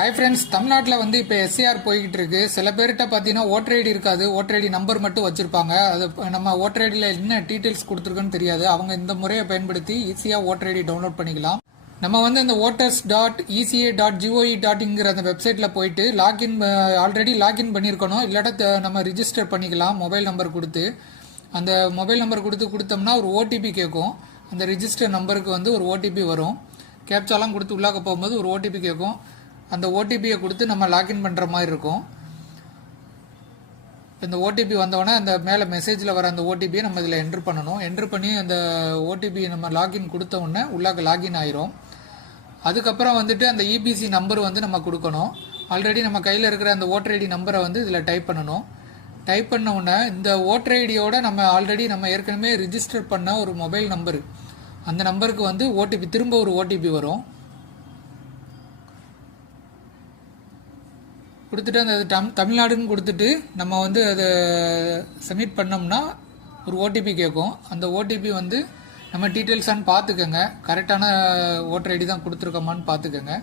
Hi friends தமிழ்நாட்டில் வந்து இப்போ எஸ்சிஆர் போய்கிட்டு இருக்கு. சில பேர்கிட்ட பார்த்தீங்கன்னா ஓட்டர் ஐடி இருக்காது. ஓட்டர் ஐடி நம்பர் மட்டும் வச்சிருப்பாங்க. அது நம்ம ஓட்டர் ஐடியில் என்ன டீட்டெயில்ஸ் கொடுத்துருக்குன்னு தெரியாது. அவங்க இந்த முறையை பயன்படுத்தி ஈஸியாக ஓட்டர் ஐடி டவுன்லோட் பண்ணிக்கலாம். நம்ம வந்து இந்த voters dot ECI dot GOE டாட்ங்கிற அந்த வெப்சைட்டில் போயிட்டு லாக்இன் ஆல்ரெடி லாகின் பண்ணியிருக்கணும். இல்லாட்டா நம்ம ரிஜிஸ்டர் பண்ணிக்கலாம். மொபைல் நம்பர் கொடுத்து. அந்த மொபைல் நம்பர் கொடுத்து கொடுத்தோம்னா ஒரு ஓடிபி கேட்கும். அந்த ரிஜிஸ்டர் நம்பருக்கு வந்து ஒரு ஓடிபி வரும். கேப்சாலாம் கொடுத்து உள்ளாக்க போகும்போது ஒரு ஓடிபி கேட்கும். அந்த ஓடிபியை கொடுத்து நம்ம லாக்இன் பண்ணுற மாதிரி இருக்கும். இந்த ஓடிபி வந்தோடனே அந்த மேலே மெசேஜில் வர அந்த ஓடிபியை நம்ம இதில் என்ட்ரு பண்ணணும். என்ட்ரு பண்ணி அந்த ஓடிபி நம்ம லாகின் கொடுத்த உடனே உள்ளாக்க லாகின் ஆயிரும். அதுக்கப்புறம் வந்துட்டு அந்த இபிசி நம்பர் வந்து நம்ம கொடுக்கணும். ஆல்ரெடி நம்ம கையில் இருக்கிற அந்த ஓட்டர் ஐடி நம்பரை வந்து இதில் டைப் பண்ணணும். டைப் பண்ண உடனே இந்த ஓட்டர் ஐடியோட நம்ம ஆல்ரெடி நம்ம ஏற்கனவே ரிஜிஸ்டர் பண்ண ஒரு மொபைல் நம்பர் அந்த நம்பருக்கு வந்து ஓடிபி திரும்ப ஒரு ஓடிபி வரும். கொடுத்துட்டு அந்த டம் தமிழ்நாடுன்னு கொடுத்துட்டு நம்ம வந்து அதை சப்மிட் பண்ணோம்னா ஒரு ஓடிபி கேட்கும் அந்த ஓடிபி வந்து நம்ம டீட்டெயில்ஸான்னு பார்த்துக்கோங்க கரெக்டான ஓட்டர் ஐடி தான் கொடுத்துருக்கோமான்னு பார்த்துக்கோங்க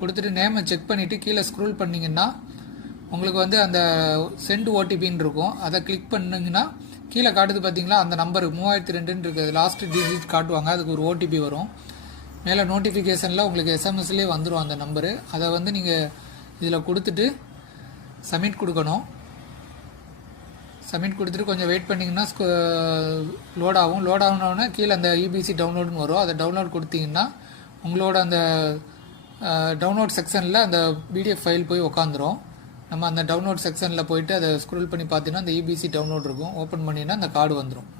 கொடுத்துட்டு நேமை செக் பண்ணிவிட்டு கீழே ஸ்க்ரோல் பண்ணிங்கன்னா உங்களுக்கு வந்து அந்த சென்ட் ஓடிபின்னு இருக்கும். அதை கிளிக் பண்ணிங்கன்னா கீழே காட்டுது பார்த்தீங்களா அந்த நம்பர் மூவாயிரத்தி ரெண்டுன்னு இருக்குது. லாஸ்ட்டு டிஜிட் காட்டுவாங்க. அதுக்கு ஒரு ஓடிபி வரும். மேலே நோட்டிஃபிகேஷனில் உங்களுக்கு எஸ்எம்எஸ்லேயே வந்துடும் அந்த நம்பரு அதை வந்து நீங்கள் இதில் கொடுத்துட்டு சப்மிட் கொடுக்கணும். சப்மிட் கொடுத்துட்டு கொஞ்சம் வெயிட் பண்ணிங்கன்னா லோட் ஆகும். லோட் ஆகணுன்னா கீழே அந்த இபிசி டவுன்லோடுன்னு வரும். அதை டவுன்லோட் கொடுத்தீங்கன்னா உங்களோட அந்த டவுன்லோட் செக்ஷனில் அந்த பிடிஎஃப் ஃபைல் போய் உக்காந்துரும். நம்ம அந்த டவுன்லோட் செக்ஷனில் போயிட்டு அதை ஸ்க்ரோல் பண்ணி பார்த்தீங்கன்னா அந்த இபிசி டவுன்லோட் இருக்கும். ஓப்பன் பண்ணினா அந்த கார்டு வந்துடும்